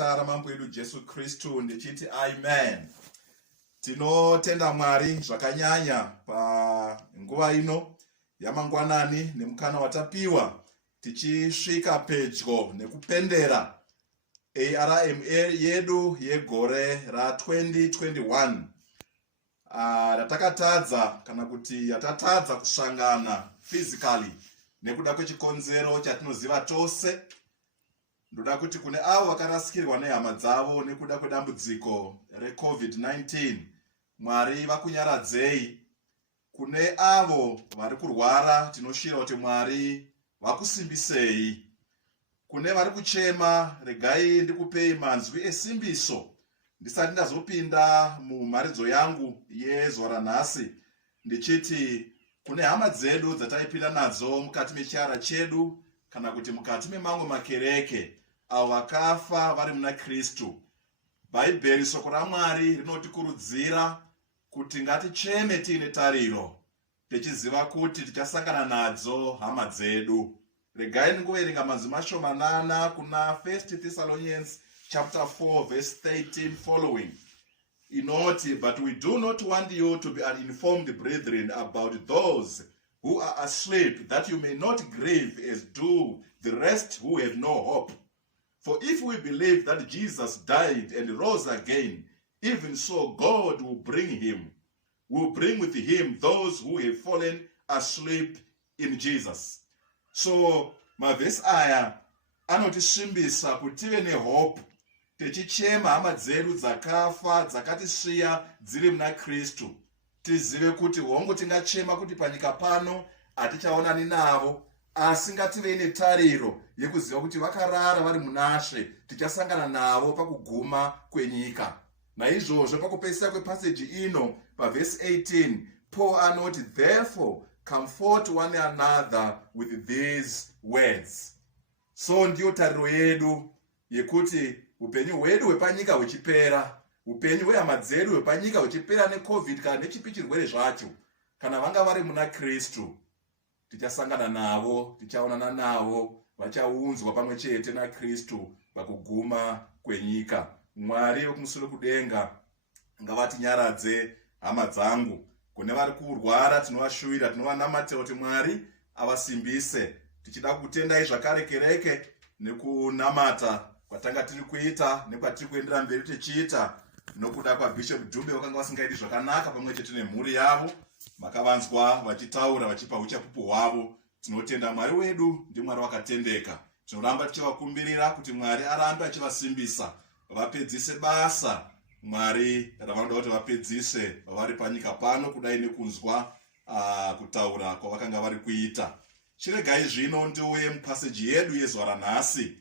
muzita ramambo wedu Jesu Kristu ndichiti amen. Tinotenda Mwari zvakanyanya panguva ino yamangwanani nemukana watapiwa tichisvika pedyo nekupendera ARM yedu yegore ra2021 ratakatadza kana kuti yatatadza kusangana physically nekuda kwechikonzero chatinoziva tose. Ndoda kuti kune avo vakarasikirwa nehama dzavo nekuda kwedambudziko reCovid-19, Mwari vakunyaradzei. Kune avo vari kurwara, tinoshira kuti Mwari vakusimbisei. Kune vari kuchema, regai ndikupei manzwi esimbiso. Ndisati ndazopinda mumharidzo yangu yezuva ranhasi, ndichiti kune hama dzedu dzataipinda nadzo mukati mechara chedu kana kuti mukati memamwe makereke avo vakafa vari muna Kristu. Bhaibheri, soko raMwari, rinotikurudzira kuti ngaticheme tiine tariro, tichiziva kuti tichasangana nadzo hama dzedu. Regai ndingoverenga mazwi mashomanana kuna 1 Thessalonians chapter 4 verse 13 following. Inoti, but we do not want you to be uninformed, brethren, about those who are asleep, that you may not grieve as do the rest who have no hope. For if we believe that Jesus died and rose again, even so God will bring with him those who have fallen asleep in Jesus. So mavhesi aya anotisimbisa kuti tive nehope, tichichema hama dzedu dzakafa dzakatisiya dziri muna Kristu. Tizive kuti hongu tingachema kuti panyika pano hatichaonani navo, asi ngative netariro yekuziva kuti vakarara vari munashe, tichasangana navo pakuguma kwenyika. Naizvozvo pakupedzisira kwepaseji ino pavhesi 18, Paul anoti, therefore comfort one another with these words. So ndiyo tariro yedu yekuti upenyu hwedu hwepanyika huchipera, upenyu hwehama dzedu hwepanyika huchipera neCovid kana nechipi chirwere zvacho, kana vanga vari muna Kristu, tichasangana navo, tichaonana navo, vachaunzwa pamwe chete naKristu pakuguma kwenyika. Mwari wekumusoro kudenga ngavatinyaradze hama dzangu. Kune vari kurwara tinovashuvira, tinovanamatira kuti Mwari avasimbise. Tichida kutendai zvakare kereke nekunamata kwatanga tiri kuita nekwatiri kuendera mberi tichiita nokuda kwaBishop Dube vakanga vasingaiti zvakanaka pamwe chete nemhuri yavo. Makavanzwa vachitaura vachipa uchapupu hwavo. Tinotenda Mwari wedu ndiMwari wakatendeka. Tinoramba tichivakumbirira kuti Mwari arambe achivasimbisa vapedzise basa Mwari ravanoda kuti vapedzise vari panyika pano, kudai nekunzwa kutaura kwavakanga vari kuita. Chiregai zvino ndiuye mupaseji yedu yezuva ranhasi,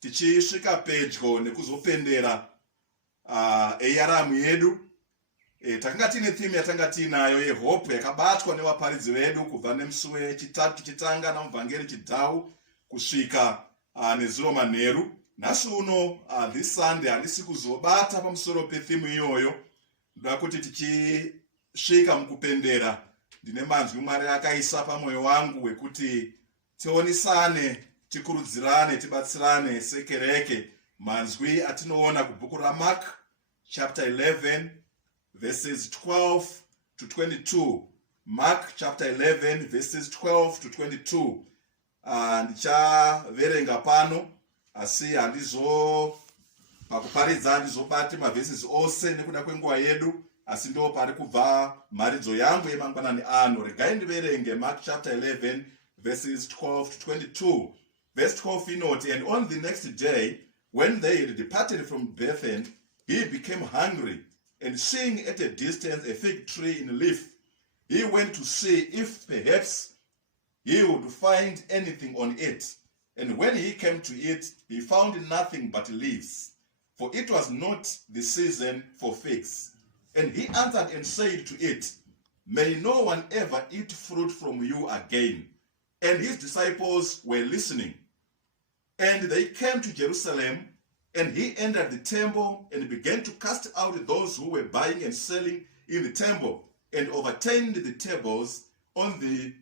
tichisvika pedyo nekuzopendera ARM yedu. Takanga tine theme yatanga tinayo yehope yakabatwa nevaparidzi vedu kubva nemusi wechitatu tichitanga namuvhangeri chidhau kusvika nezuva manheru. Nhasi uno this Sunday handisi kuzobata pamusoro petheme iyoyo. Ndoda kuti tichisvika mukupendera, ndine manzwi Mwari akaisa pamwoyo wangu wekuti tionisane, tikurudzirane, tibatsirane sekereke. Manzwi atinoona kubhuku raMark chapter 11 verses 12 to 22. Mark chapter 11 verses 12 to 22. Ndichaverenga pano, asi handizo pakuparidza handizobati mavheses ose nekuda kwenguva yedu, asi ndo pari kubva mharidzo yangu yemangwanani ano. Regai ndiverenge Mark chapter 11 verses 12 to 22. Verse 12 inoti, and on the next day, when they had departed from Bethany, he became hungry, and seeing at a distance a fig tree in leaf, he went to see if perhaps he would find anything on it. And when he came to it, he found nothing but leaves, for it was not the season for figs. And he answered and said to it, may no one ever eat fruit from you again. And his disciples were listening. And they came to Jerusalem, and he entered the temple and began to cast out those who were buying and selling in the temple, and overturned the tables on the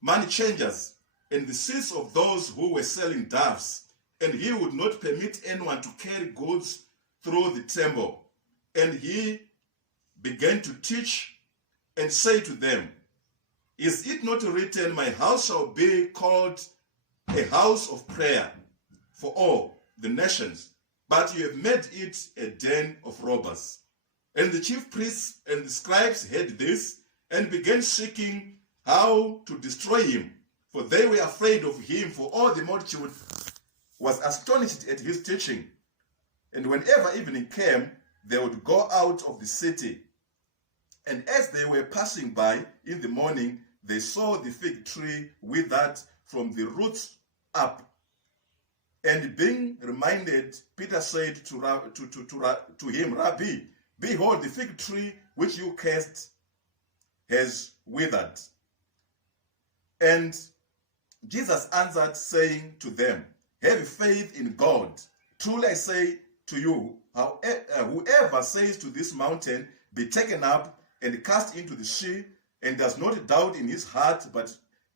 money changers and the seats of those who were selling doves. and he would not permit anyone to carry goods through the temple. And he began to teach and say to them, is it not written, my house shall be called a house of prayer for all the nations, but you have made it a den of robbers? And the chief priests and the scribes heard this and began seeking how to destroy him, for they were afraid of him, for all the multitude was astonished at his teaching. And whenever evening came, they would go out of the city. And as they were passing by in the morning, they saw the fig tree withered from the roots up. And being reminded, Peter said to him, Rabbi, behold, the fig tree which you cursed has withered. And Jesus answered, saying to them, have faith in God. Truly I say to you, whoever says to this mountain, be taken up and cast into the sea, and does not doubt in his heart, but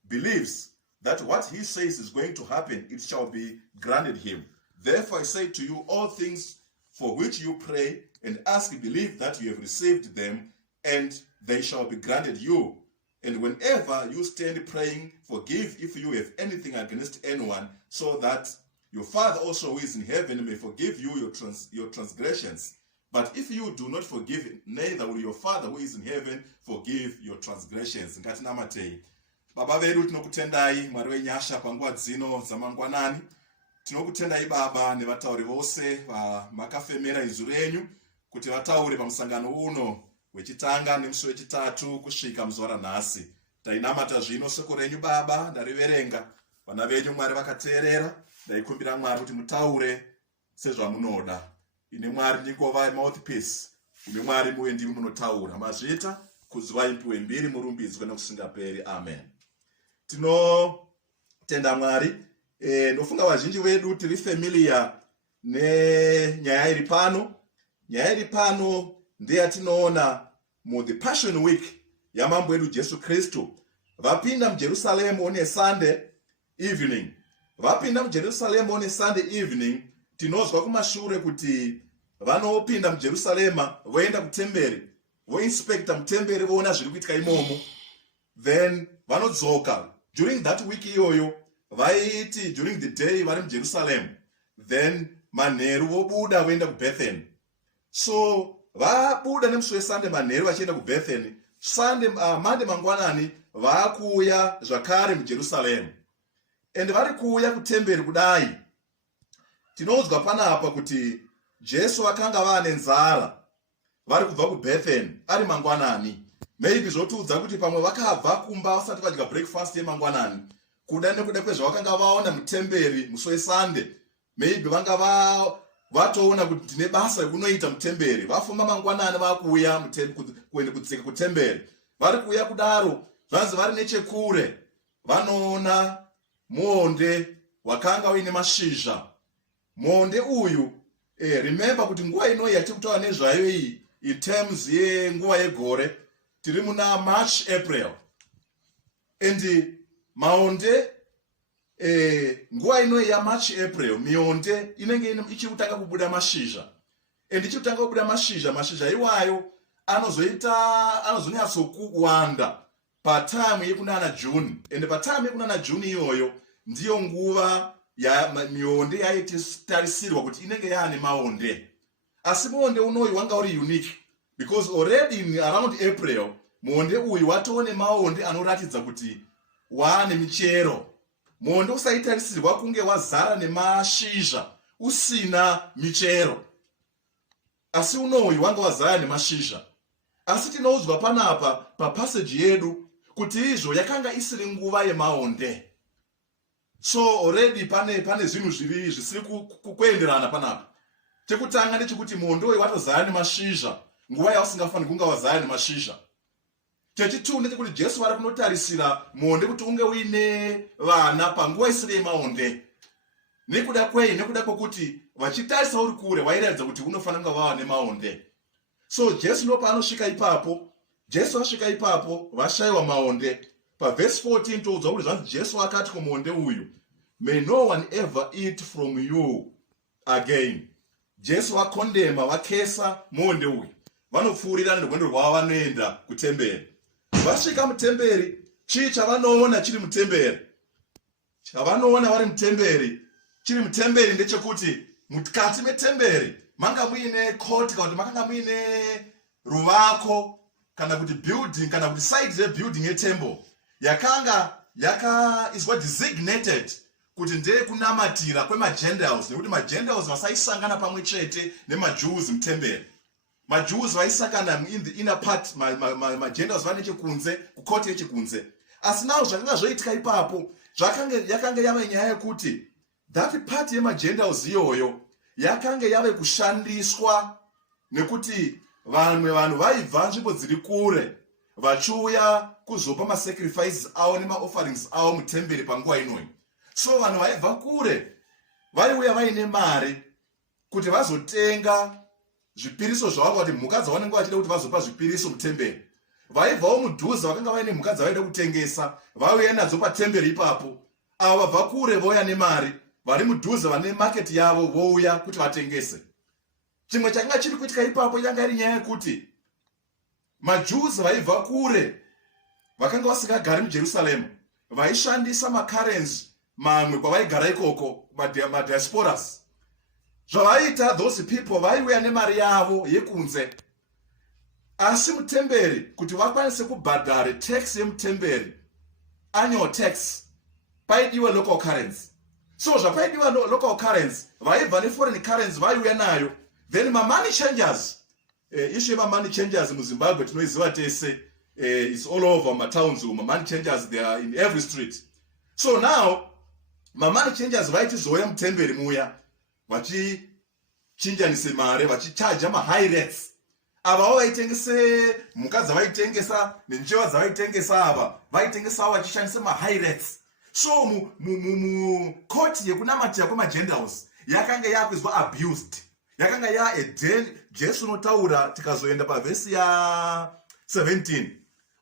believes that what he says is going to happen, it shall be granted him. Therefore I say to you, all things for which you pray and ask, believe that you have received them, and they shall be granted you. And whenever you stand praying, forgive if you have anything against anyone, so that your Father also who is in heaven may forgive you your transgressions. But if you do not forgive, neither will your Father who is in heaven forgive your transgressions. Ngatinamatei. Baba vedu tinokutendai Mwari wenyasha panguva dzino dzamangwanani. Tinokutendai Baba nevatauri vose vamakafemera inzwi renyu kuti vataure pamusangano uno wechitanga nemusi wechitatu kusvika muzuva ranhasi. Tainamata zvino soko renyu Baba, ndariverenga. Vana venyu Mwari vakateerera, ndaikumbira Mwari kuti mutaure sezvamunoda. Ine Mwari ndingova mouthpiece, ine Mwari muwe ndimi munotaura. Mazvita kuzuva impiwe mbiri murumbidzwe nokusingaperi. Amen. Tinotenda Mwari. Ndofunga vazhinji vedu tiri familiar nenyaya iri pano. Nyaya iri pano ndeyatinoona mu the Passion Week yamambo edu Jesu Kristu. Vapinda muJerusalem on a Sunday evening. Vapinda muJerusalem on a Sunday evening. Tinozwa kumashure kuti vanopinda muJerusalema voenda kutemberi, voinspecta mutemberi voona zviri kuitika imomo, then vanodzoka. During that week iyoyo vaiti during the day vari muJerusalem, then manheru vobuda voenda kuBethany. So vabuda nemusi weSunday manheru vachienda kuBethany. Sunday Monday mangwanani vakuuya zvakare muJerusalem. And vari kuuya kutemberi kudai, tinozwa panapa kuti Jesu akanga vane nzara vari kubva kuBethany ari mangwanani. Maybe zvotiudza kuti pamwe vakabva kumba vasati vadya breakfast yemangwanani, kuda nekuda kwezvavakanga vaona mutemberi musi weSunday. Maybe vanga vatoona kuti tine basa rekunoita mutemberi, vafumba mangwanani vakuuya kuenda kudzika kutemberi. Vari kuuya kudaro, zvanzi vari nechekure vanoona muonde wakanga uine mashizha. Muonde uyu, remember kuti nguva inoyi yatiri kutaura nezvayo iyi in terms yenguva yegore, tiri muna March, April. And maonde, nguva inoyi yaMarch, April, mionde inenge ichiri kutanga kubuda mashizha. And ichiri kutanga kubuda mashizha, mashizha iwayo anozonyatsokuwanda patime yekunana June. And patime yekunana June iyoyo ndiyo nguva ya mionde yaitarisirwa kuti inenge yaane maonde. Asi muonde unoyu wanga uri unique because already in around April muonde uyu watoone maonde anoratidza kuti waane michero. Muonde usaitarisirwa kunge wazara nemashizha usina michero, asi unoyu wanga wazara nemashizha. Asi tinoudzwa panapa papassage yedu kuti izvo yakanga isiri nguva yemaonde. So already pane zvinhu zviviri zvisiri kuenderana panapa. Chekutanga ndechekuti muonde uyu watozara nemashizha nguva yausingafani kunga wazara nemashizha. Chechitu ndechekuti Jesu vari kunotarisira muonde kuti unge uine vana panguva isiri yemaonde. Nekuda kwei? Nekuda kwokuti vachitarisa uri kure vairatidza kuti unofanira kunga vava nemaonde. So Jesu ndo paanosvika ipapo. Jesu asvika ipapo vashayiwa maonde. Paverse 14 toudzwa kuti zvanzi Jesu akati kumuonde uyu, may no one ever eat from you again. Jesu wakondema wakesa monde uyu. Vanopfuurira nerwendo rwavo vanoenda kutemberi. Vasvika mutemberi, chii chavanoona chiri mutemberi? Chavanoona vari mutemberi, chiri mutemberi ndechekuti mukati metemberi manga muine court kana kuti makanga muine ruvako kana kuti building kana kuti side rebuilding yetemple yakanga yakaiswa designated kuti ndeye kunamatira kwemaGentiles, nekuti maGentiles vasaisangana pamwe chete nemaJews mutemberi. MaJews vaisangana in the inner part, maGentiles vane chekunze, kukoti yechekunze. Asi nawo zvakanga zvoitika ipapo, yakanga yava nyaya yekuti that part yemaGentiles iyoyo yakanga yave kushandiswa nekuti vamwe vanhu vaibva nzvimbo dziri kure vachiuya kuzopa masacrifices avo nemaofferings avo mutemberi panguva inoyi. So vanhu vaibva kure vaiuya vaine mari kuti vazotenga zvipiriso zvavo, kuti mhuka dzavanenge vachida kuti vazopa zvipiriso mutemberi. Vaibvawo mudhuze vakanga vaine mhuka dzavaida kutengesa, vauya nadzo patemberi ipapo. Avo vabva kure vouya nemari, vari mudhuze vane market yavo vouya kuti vatengese. Chimwe chakanga chiri kuitika ipapo yanga iri nyaya yekuti maJews vaibva kure vakanga vasingagari muJerusarema vaishandisa macurrency mamwe kwavaigara ikoko, madiasporas. Zvavaita those people vaiuya nemari yavo yekunze, asi mutemberi kuti vakwanise kubhadhara tax yemutemberi, annual tax, paidiwa local currency. So zvapaidiwa local currency, vaibva neforeign currency vaiuya nayo. Then money changers, issue money changers muZimbabwe tinoiziva tese, it's all over matowns. Money changers, they are in every street. So now money changers vaitizoya mutemberi muya vachichinjanise mari, vachicharge high rates. Ava vaitengese mhuka dzavaitengesa nenjiva dzavaitengesa, ava vaitengesawo vachishandisa high rates. So koti yekunamatira kwemaGentiles yakanga yakuizwa abused, yakanga ya eden. Jesu unotaura tikazoenda pavhesi ya 17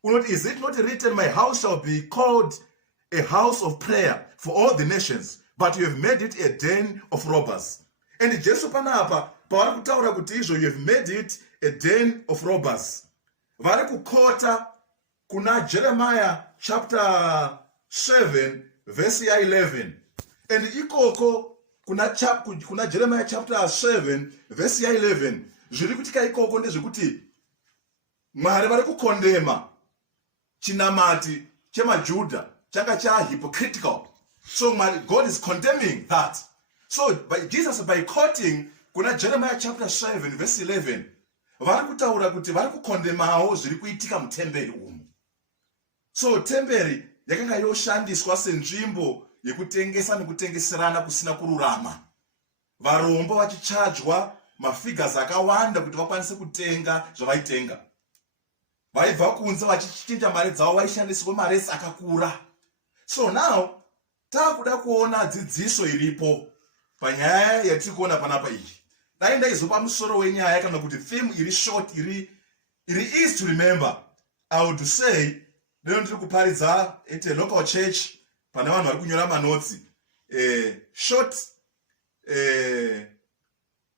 unoti, is it not written, my house shall be called a house of prayer for all the nations, but you have made it a den of robbers. And Jesu panapa pavari kutaura kuti izvo, you have made it a den of robbers, vari kukota kuna Jeremiah chapter 7 verse 11. And ikoko kuna Jeremiah chapter 7 verse 11 zviri kutika ikoko ndezvekuti Mwari vari kukondema chinamati chemaJudha changa cha hypocritical. So God is condemning that. So Jesus, by quoting kuna Jeremiah chapter 7 verse 11, vari kutaura kuti vari kukondemawo zviri kuitika mutemberi umu. So temberi yakanga yoshandiswa senzvimbo yekutengesa nekutengeserana kusina kururama. Varombo vachichajwa mafigures akawanda kuti vakwanise kutenga zvavaitenga. Vaibva kunze vachichinja mari dzavo vaishandiswa maresi akakura. So now takuda kuona dzidziso iripo panyaya yatiri kuona panapa iyi. Dai ndaizopa musoro wenyaya kana kuti theme iri short iri easy to remember, I would say lero ndiri kuparidza at a local church pane vanhu vari kunyora manotsi. Short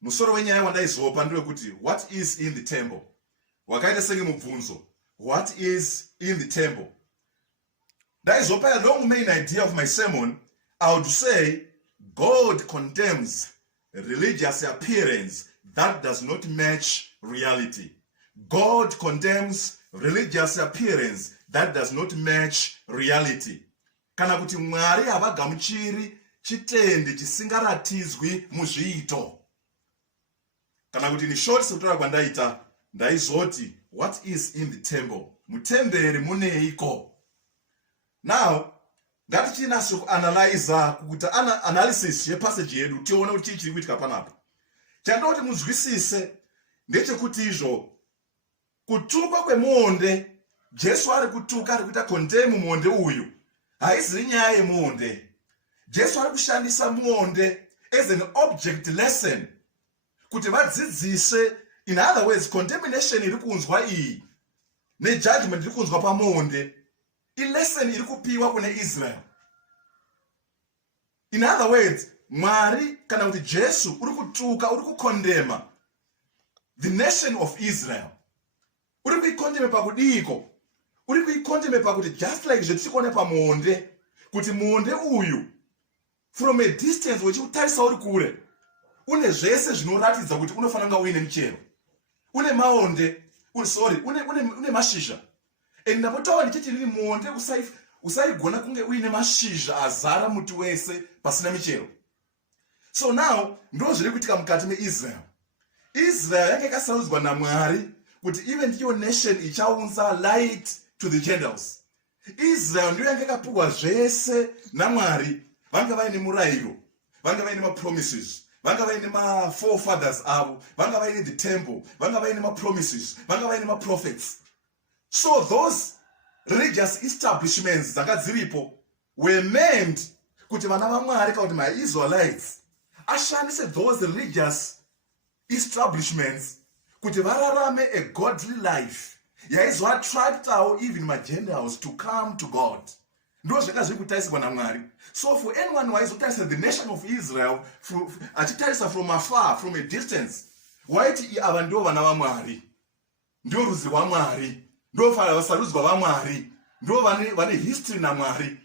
musoro wenyaya wandaizopa ndewekuti what is in the temple. Wakaita senge mubvunzo, what is in the temple. Ndaizopa a long main idea of my sermon. I would say God condemns religious appearance that does not match reality. God condemns religious appearance that does not match reality. Kana kuti Mwari havagamuchiri chitende chisingaratizwi muzviito. Kana kuti ni short sekutaura kwandaita ndaizoti what is in the temple. Mutemberi muneiko. Now ngatichinaso kuanalyze kukuta analysis yepassage yedu tione kuti chiri kuitika panapa. Chandoti muzwisise ndechekuti izvo kutukwa kwemuonde, Jesu ari kutuka, ari kuita condemn muonde uyu, haisi nyaya yemuonde. Jesu ari kushandisa muonde as an object lesson kuti vadzidzise. In other words, condemnation iri kunzwa iyi nejudgment iri kunzwa pamuonde, ilesson iri kupiwa kune Israel. In other words, Mwari kana kuti Jesu uri kutuka, uri kukondema the nation of Israel. Uri kuikondeme pakudiko. Uri kuikondeme pakuti just like zvetikone pamuonde, kuti muonde uyu from a distance wechiutarisa uri kure, une zvese zvinoratidza kuti unofanira uine michero. Une maonde, une mashizha. And ndapotaura ndichiti riri muonde usaigona kunge uine mashizha azara muti wese pasina michero. So now ndo zviri kuitika mukati meIsrael. Israel yanga yakasarudzwa naMwari kuti ive ndiyo nation ichaunza light to the Gentiles. Israel ndiyo yanga yakapihwa zvese naMwari. Vanga vaine murayiro, vanga vaine mapromises, vanga vaine forefathers avo, vanga vaine the temple, vanga vaine mapromises, vanga vaine maprophets. So those religious establishments dzakadziripo were meant kuti vana vaMwari kana kuti maIsraelites ashandise those religious establishments kuti vararame a godly life yaizoattractawo even maGentiles to come to God. Ndo zvanga zviri kutariswa naMwari. So for anyone who waizotarisa the nation of Israel achitarisa from afar, from a distance, waiti ava ndo vana vaMwari, ndo rudzi rwaMwari, ndo vasarudzwa vaMwari, ndo vane history naMwari.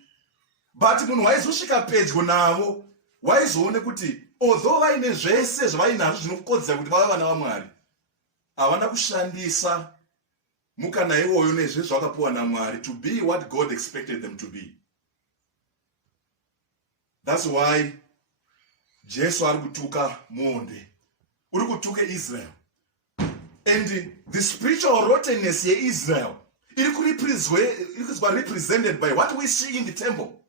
But munhu waizosvika pedyo navo waizoone kuti although vaine zvese zvavainazvo zvinokodzera kuti vave vana vaMwari, havana kushandisa mukana iwoyo nezve zvakapiwa naMwari to be what God expected them to be. That's why Jesu ari kutuka muonde, uri kutuka Israel. And the spiritual rottenness yeIsrael iri kuba represented by what we see in the temple.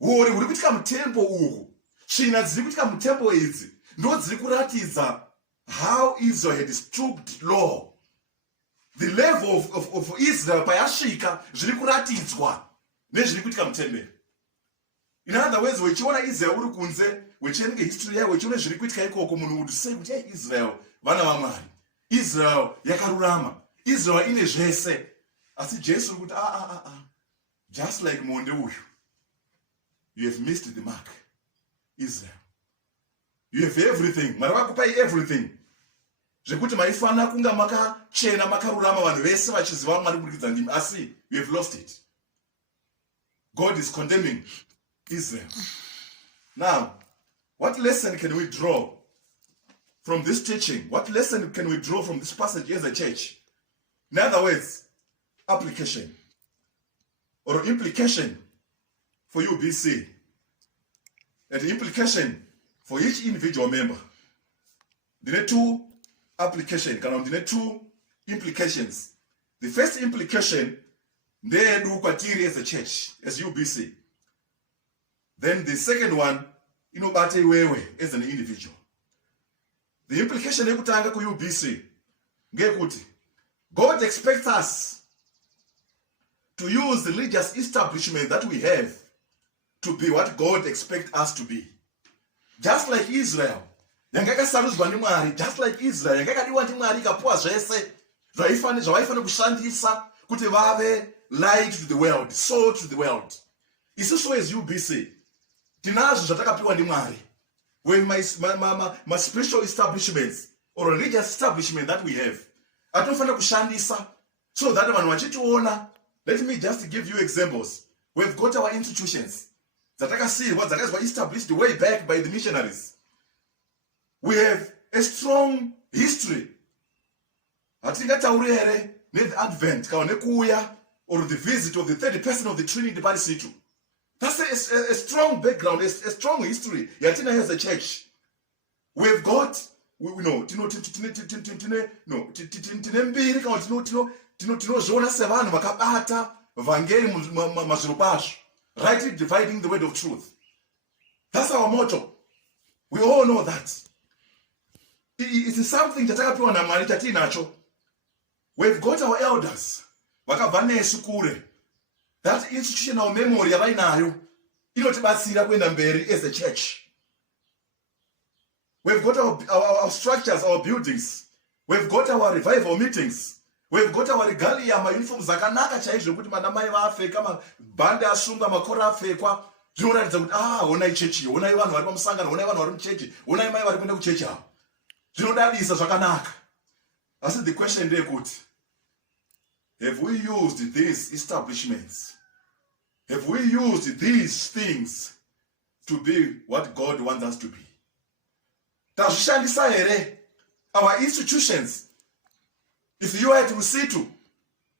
Uri kuitika mutemple uhu, tsvina dziri kuitika mutemple idzi ndo dziri kuratidza how Israel had stooped low. The level of Israel payasvika zviri kuratidzwa nezviri kuitika mutemple. In other words, wechiona Israel uri kunze, wechiona history yayo, wechiona zviri kuitika ikoko, munhu would say kuti Israel vana vaMwari, Israel yakarurama, Israel ine zvese. Asi Jesu uri kuti just like muonde uyu, you have missed the mark, Israel. You have everything. Mwari vakupai everything. Zvekuti maifana kunga makachena makarurama vanhu vese vachiziva Mwari kubudikidza ndimi, asi you have lost it. God is condemning Israel. Now, what lesson can we draw from this teaching? What lesson can we draw from this passage as a church? In other words, application or implication for UBC and the implication for each individual member. There are two applications, there are two implications. The first implication, they do kwatiri as a church, as UBC. Then the second one, inobate wewe as an individual. The implication ekutanga ku UBC ngekuti God expects us to use the religious establishment that we have to be what God expects us to be. Just like Israel, yanga yakasarudzwa ndiMwari, just like Israel, yanga yakadiwa ndiMwari ikapuwa zvese zvavaifana kushandisa kuti vave light to the world, salt to the world. Isusu as UBC, tinazvo zvatakapiwa ndiMwari. When my spiritual establishments or religious establishment that we have, atinofanira kushandisa so that vanhu vachitiona. Let me just give you examples. We've got our institutions dzakaiswa established way back by the missionaries. We have a strong history. Hatingatauri here the advent kana nekuuya or the visit of the third person of the Trinity parisitu. That's a strong background, a strong history yatina as a church. We've got tinozviona sevanhu vakabata vhangeri mazviro kwazvo, rightly dividing the word of truth. That's our motto. We all know that. It is something chatakapiwa naMwari chatinacho. We've got our elders vakabva nesu kure. That institutional memory yavainayo inotibatsira kuenda mberi as a church. We've got our structures, our buildings. We've got our revival meetings. We've got our regalia, my uniforms zakanaka chaizvo kuti manamai vaapfeka, mabhande asunga, makora apfekwa. zvinoratidza kuti onai chechi, onai vanhu vari pamusangano, onai vanhu vari muchechi, onai mai vari kuenda kuchechi avo. Zvinodadisa zvakanaka. Asi the question ndeyekuti, have we used these establishments? Have we used these things to be what God wants us to be? Tazvishandisa here, our institutions. If you are to Rusitu,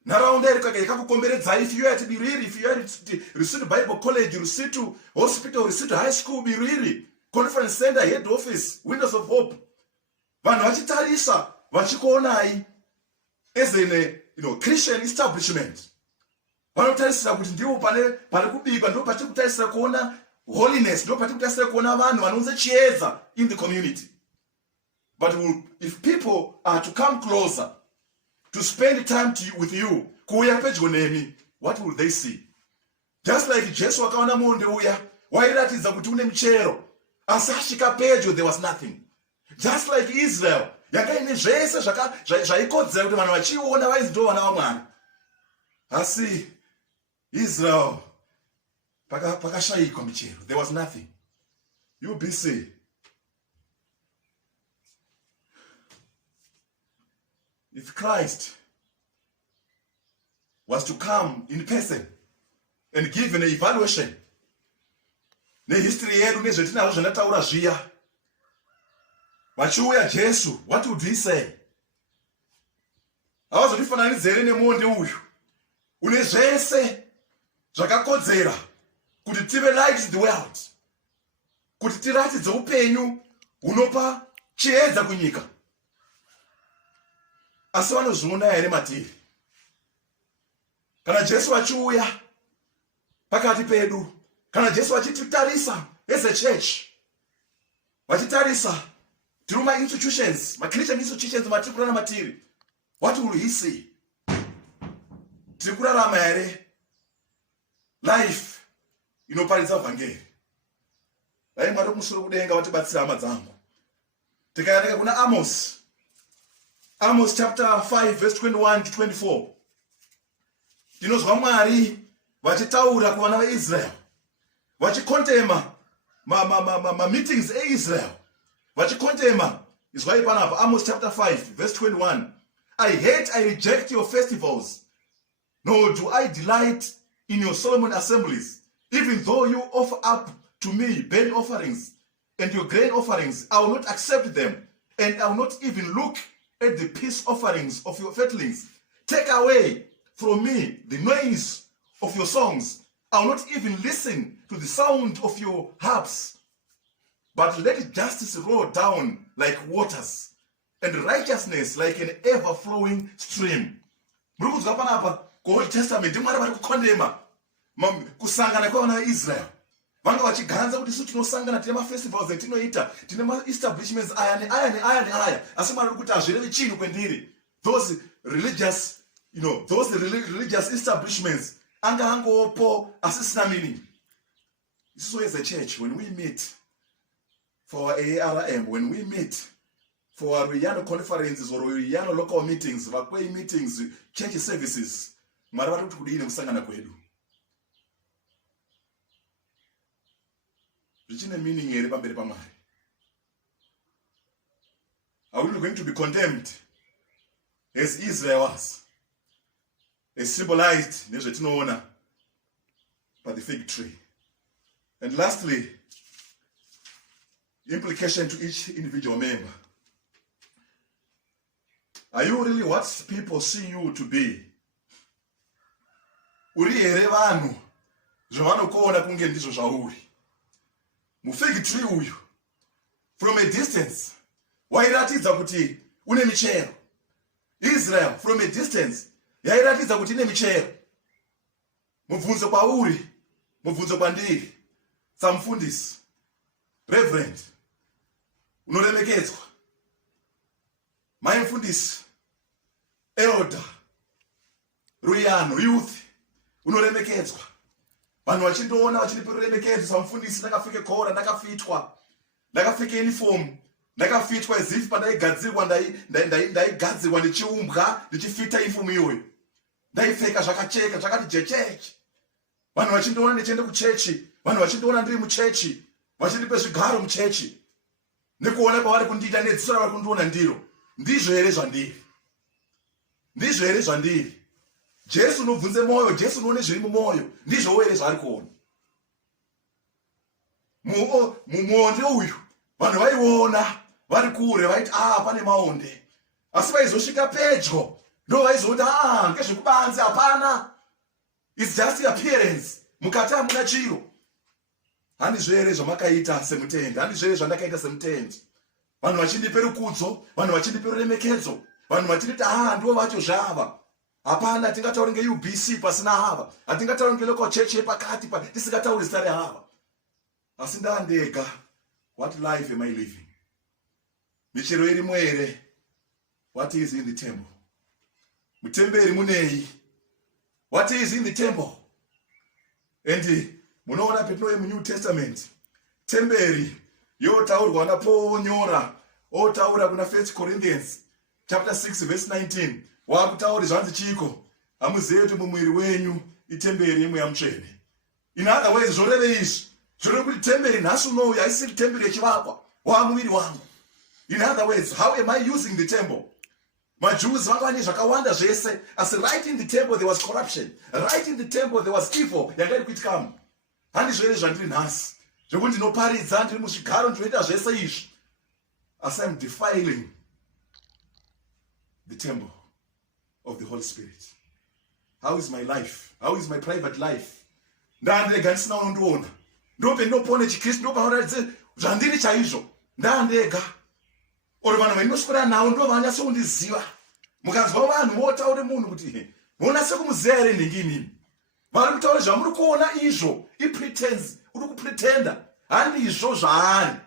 nharaunda yakakukomberedzai, if you are to Biriri, if you are to Rusitu Bible College, Rusitu Hospital, Rusitu High School, Biriri, Conference Center, Head Office, Windows of Hope, vanhu vachitarisa, vachikuonai as a Christian establishment. Vanotarisira kuti ndiwo pane kubika, ndo pachiri kutarisira kuona holiness, ndo pachiri kutarisira kuona vanhu vanounza chiedza in the community. But if people are to come closer, to spend time with you, kuuya pedyo nemi, what will they see? Just like Jesu akaona monde uya, wairatidza kuti une michero, asi asvika pedyo there was nothing. Just like Israel, yakaine zvese zvaikodzera kuti vanhu vachiona vaizi ndo vana vaMwari. Asi Israel pakashayikwa michero, there was nothing. You be say, if Christ was to come in person and give an evaluation, nehistory yedu nezvetinazvo zvandataura zviya, vachiuya Jesu, what would he say? Havazotifananidza here nemonde uyu une zvese zvakakodzera kuti tive light to the world, kuti tiratidze upenyu hunopa chiedza kunyika. Asi vanozviona here matiri? Kana Jesu achiuya pakati pedu, kana Jesu achititarisa as a church, vachitarisa through my institutions, my Christian institutions, matiri kurarama matiri, what will he see? Tiri kurarama here life inoparidza vhangeri. Dai Mwari kumusoro kudenga vatibatsira hama dzangu. Tikaenda kuna Amos chapter 5 verse 21 to 24. Tinozwa Mwari vachitaura kuvana vaIsrael, vachikontema ma meetings eIsrael, vachikontema izwai panapa. Amos chapter 5 verse 21. I reject your festivals, nor do I delight in your solemn assemblies. Even though you offer up to me burnt offerings and your grain offerings, I will not accept them, and I will not even look at the peace offerings of your fatlings. Take away from me the noise of your songs. I will not even listen to the sound of your harps. But let justice roll down like waters, and righteousness like an ever-flowing stream. Murikuzwa panapa kuOld Testament Mwari vari kukondema kusangana kwevana vaIsrael. Vanga vachiganza kuti isu tinosangana tine mafestivals etinoita, tine ma-establishments aya neaya neaya neaya, asi Mwari uri kuti hazvirevi chinhu kwendiri. Those religious establishments anga angopo asisina meaning. So as a church, when we meet for our ARM, when we meet for our Ruyano conferences or Ruyano local meetings, Vakwei meetings, church services, Mwari vari kuti kudini kusangana kwedu? Zvichine meaning here pamberi paMwari? Are we going to be condemned as Israel was, as symbolized nezvetinoona by the fig tree? And lastly, implication to each individual member. Are you really what people see you to be? Uri here vanhu zvavanokuona kunge ndizvo zvauri? Mufig tree uyu, from a distance, wairatidza kuti une michero. Israel, from a distance, yairatidza kuti ine michero. Mubvunzo kwauri, mubvunzo kwandiri, samufundisi, reverend, unoremekedzwa. Mai mufundisi, elder, Ruyano, youth, unoremekedzwa. Vanhu vachindoona vachinipa ruremekedzo, samufundisi ndakapfeke kora, ndakapfeke uniform, ndakafitwa as if pandaigadzirwa ndaigadzirwa ndichiumbwa ndichifita uniform iyoyo. Ndaipfeka zvakacheka zvakati jecheche. Vanhu vachindoona ndichienda kuchechi vanhu vachindiona ndiri muchechi, vachindipe zvigaro muchechi, nekuona kwavari kundiita nedziso ravari kundiona ndiro. Ndizvo here zvandiri? Ndizvo here zvandiri? Jesu unobvunze moyo, Jesu unoone zviri mumwoyo, ndizvo here zvaari kuona. Muonde uyu vanhu vaiona vari kure, vaiti pane maonde, asi vaizosvika pedyo ndo vaizoti ngezvekubanze hapana, it's just appearance, mukati hamuna chiro. Handizvo here zvamakaita semutende, handizvo here zvandakaita semutende. Vanhu vachindipe rukudzo, vanhu vachindipe ruremekedzo, vanhu vachinditi ndo vacho zvava. Hapana, hatingatauri ngeUBC pasina hava, hatingatauri ngelocal church yepakati tisingatauri zita rehava. Asi ndandega, what life am I living? Michero irimo here? What is in the temple? Mutemberi munei? What is in the temple? And munoona petinoye muNew Testament, temberi yotaurwa na Paul nyora, otaura kuna 1 Corinthians chapter 6 verse 19. Wakutauri zvanzi chiko, hamuzivi kuti mumwiri wenyu itemberi yemweya mutsvene. In other words, zvoreve izvi zvore kuti temberi nhasi unouyu haisiri temberi yechivakwa, wamuviri wangu. In other words, how am I using the temple? MaJews vanga vane zvakawanda zvese, as right in the temple there was corruption, right in the temple there was evil yanga iri kuitikamo. Handizvo here zvandiri nhasi, zvokuti ndinoparidza, ndiri muzvigaro, ndinoita zvese izvi, as I'm defiling the temple of the Holy Spirit. How is my life? How is my private life? Ndandega ndisina unondiona, ndope ndinopone chiKristu, ndopanoratidze zvandiri chaizvo, ndandega. Oro vanhu vandinoswera navo ndo vanonyatso kundiziva. Mukanzwa vanhu votaure munhu kuti munonatse kumuziva here nhingi. Vari kutaura zvamuri kuona izvo ipretense, uri kupretenda, handizvo zvaari.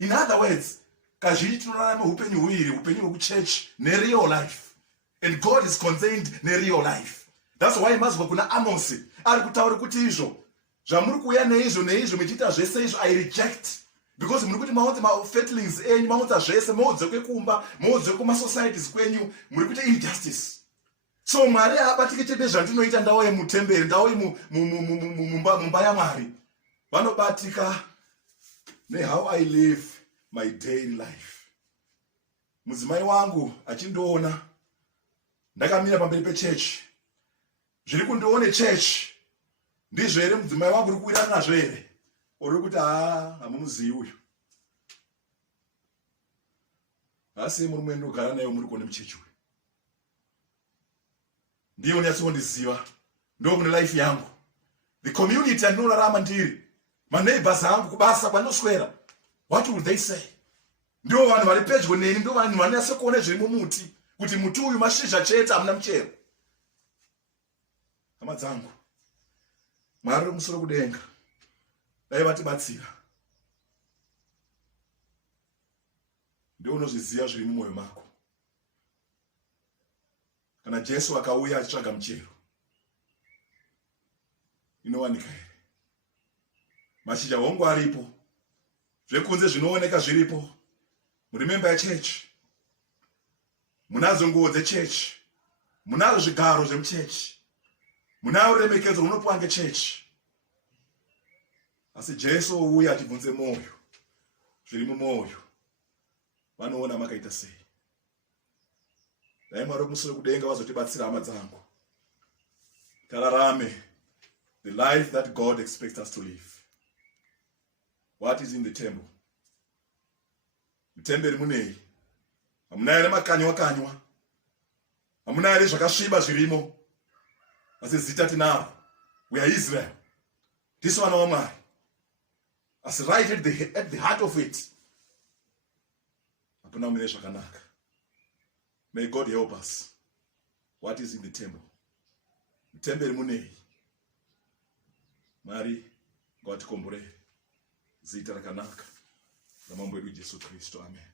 In other words, kazhinji tinorarama upenyu huviri, upenyu hwekuchechi nereal life. And God is concerned nereal life. That's why mazwa kuna Amosi ari kutaura kuti izvo zvamuri kuuya neizvo muchiita zvese izvo I reject. Because muri kuti maudze mafatlings enyu, maudza zvese, maudze kwekumba, maudze kumasocieties kwenyu, muri kuita injustice. So Mwari haabatiki chete zvandinoita ndauye mutemberi, ndauye mumba yaMwari. Vanobatika how I live my daily life. Mudzimai wangu achindiona ndakamira pamberi pechechi, zviri kundione chechi, ndizvo here mudzimai wangu uri kuwirana nazvo here? Uri kuti hamumuzivi uyu. Asi murume ndinogara naye muri kuone muchechi uyu. Ndiye unyatso kundiziva, ndo mune life yangu. The community andinorarama ndiri, maneighbors angu kubasa kwanoswera, what will they say? Ndo vanhu vari pedyo neni, ndo vanhu vanonyatso kuone zviri mumuti, kuti muti uyu mashizha chete hamuna muchero. Hama dzangu, Mwari uri kumusoro kudenga, dai vatibatsira. Ndiwe unozviziva zviri mumwoyo mako. Kana Jesu akauya achitsvaga muchero, inowanika here? Mashizha hongu aripo, zvekunze zvinooneka zviripo, muri memba yechechi, munazo nguo dzechechi, munazvo zvigaro zvemuchechi, munawo ruremekedzo runopiwa ngechechi. Asi Jesu ouya achibvunze mwoyo, zviri mumwoyo, vanoona makaita sei. Dai Mwari kumusoro kudenga vazotibatsira hama dzangu, tararame the life that God expects us to live. What is in the temple? Mutemberi munei? Hamuna here makanywa kanywa? Hamuna here zvakasviba zvirimo? Asi zita tinaro, we are Israel, tisu vana vaMwari. As right at the heart of it, hapana mune zvakanaka. May God help us. What is in the temple? Mutemberi munei? Mwari ngatikomborere zita rakanaka ramambo edu Jesu Kristu. Amen.